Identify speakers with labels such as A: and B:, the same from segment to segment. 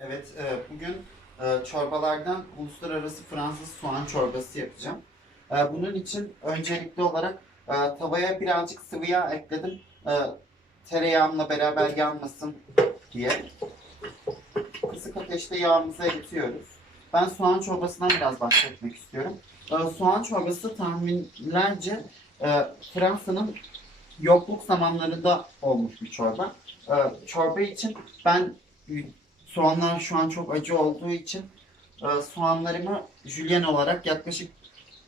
A: Evet, e, bugün e, çorbalardan uluslararası Fransız soğan çorbası yapacağım. E, bunun için öncelikli olarak e, tavaya birazcık sıvı yağ ekledim. E, tereyağımla beraber yanmasın diye. Kısık ateşte yağımızı eritiyoruz. Ben soğan çorbasından biraz bahsetmek istiyorum. E, soğan çorbası tahminlerce e, Fransa'nın yokluk zamanlarında olmuş bir çorba. E, çorba için ben Soğanlar şu an çok acı olduğu için e, soğanlarımı jülyen olarak yaklaşık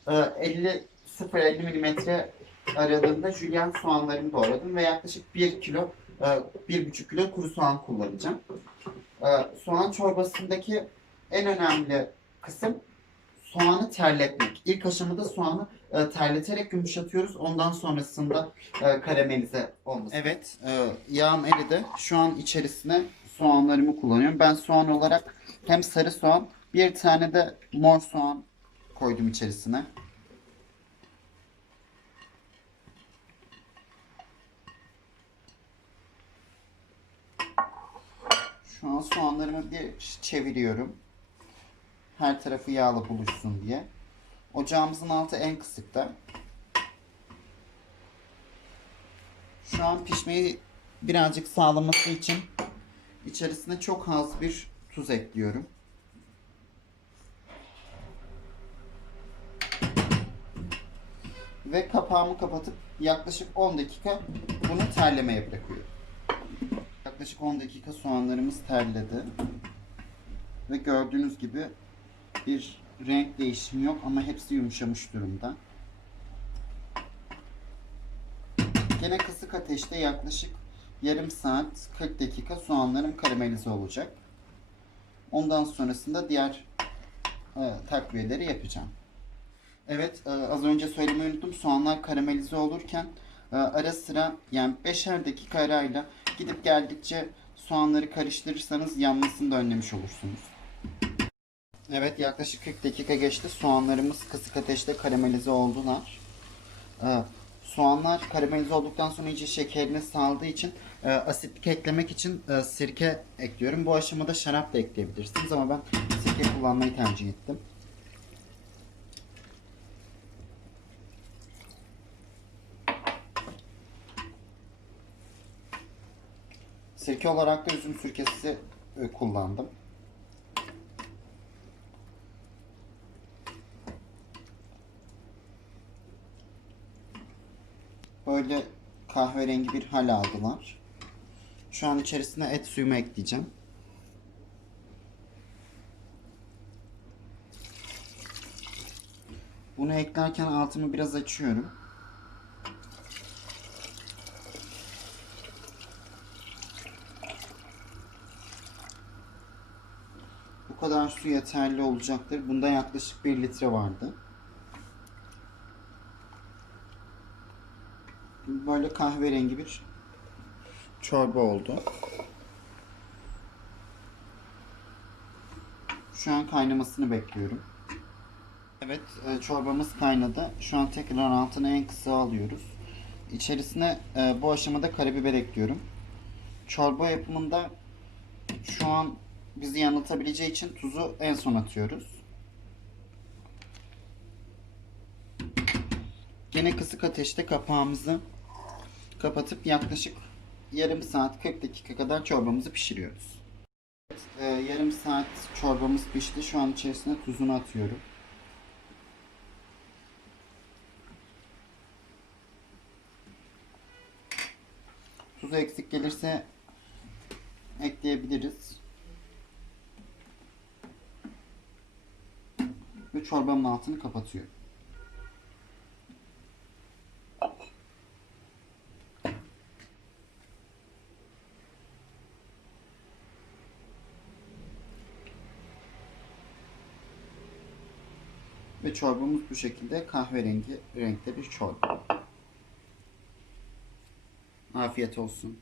A: e, 50 0-50 milimetre aralığında jülyen soğanlarımı doğradım ve yaklaşık 1 kilo e, 1,5 kilo kuru soğan kullanacağım. E, soğan çorbasındaki en önemli kısım soğanı terletmek. İlk aşamada soğanı e, terleterek yumuşatıyoruz. Ondan sonrasında e, karamelize olması. Evet, e, yağım eridi. Şu an içerisine soğanlarımı kullanıyorum. Ben soğan olarak hem sarı soğan, bir tane de mor soğan koydum içerisine. Şu an soğanlarımı bir çeviriyorum. Her tarafı yağla buluşsun diye. Ocağımızın altı en kısıkta. Şu an pişmeyi birazcık sağlaması için içerisine çok az bir tuz ekliyorum. Ve kapağımı kapatıp yaklaşık 10 dakika bunu terlemeye bırakıyorum. Yaklaşık 10 dakika soğanlarımız terledi. Ve gördüğünüz gibi bir renk değişimi yok ama hepsi yumuşamış durumda. Gene kısık ateşte yaklaşık yarım saat 40 dakika soğanlarım karamelize olacak. Ondan sonrasında diğer e, takviyeleri yapacağım. Evet e, az önce söylemeyi unuttum. Soğanlar karamelize olurken e, ara sıra yani 5'er dakika arayla gidip geldikçe soğanları karıştırırsanız yanmasını da önlemiş olursunuz. Evet yaklaşık 40 dakika geçti. Soğanlarımız kısık ateşte karamelize oldular. Ee, soğanlar karamelize olduktan sonra iyice şekerini saldığı için e, asitlik eklemek için e, sirke ekliyorum. Bu aşamada şarap da ekleyebilirsiniz ama ben sirke kullanmayı tercih ettim. Sirke olarak da üzüm sirkesi e, kullandım. Böyle kahverengi bir hal aldılar. Şu an içerisine et suyumu ekleyeceğim. Bunu eklerken altımı biraz açıyorum. Bu kadar su yeterli olacaktır. Bunda yaklaşık 1 litre vardı. Böyle kahverengi bir çorba oldu. Şu an kaynamasını bekliyorum. Evet, e, çorbamız kaynadı. Şu an tekrar altına en kısa alıyoruz. İçerisine e, bu aşamada karabiber ekliyorum. Çorba yapımında şu an bizi yanıltabileceği için tuzu en son atıyoruz. Gene kısık ateşte kapağımızı kapatıp yaklaşık yarım saat 40 dakika kadar çorbamızı pişiriyoruz. Evet, e, yarım saat çorbamız pişti. Şu an içerisine tuzunu atıyorum. Tuzu eksik gelirse ekleyebiliriz. Ve çorbamın altını kapatıyorum. Ve çorbamız bu şekilde kahverengi renkte bir çorba. Afiyet olsun.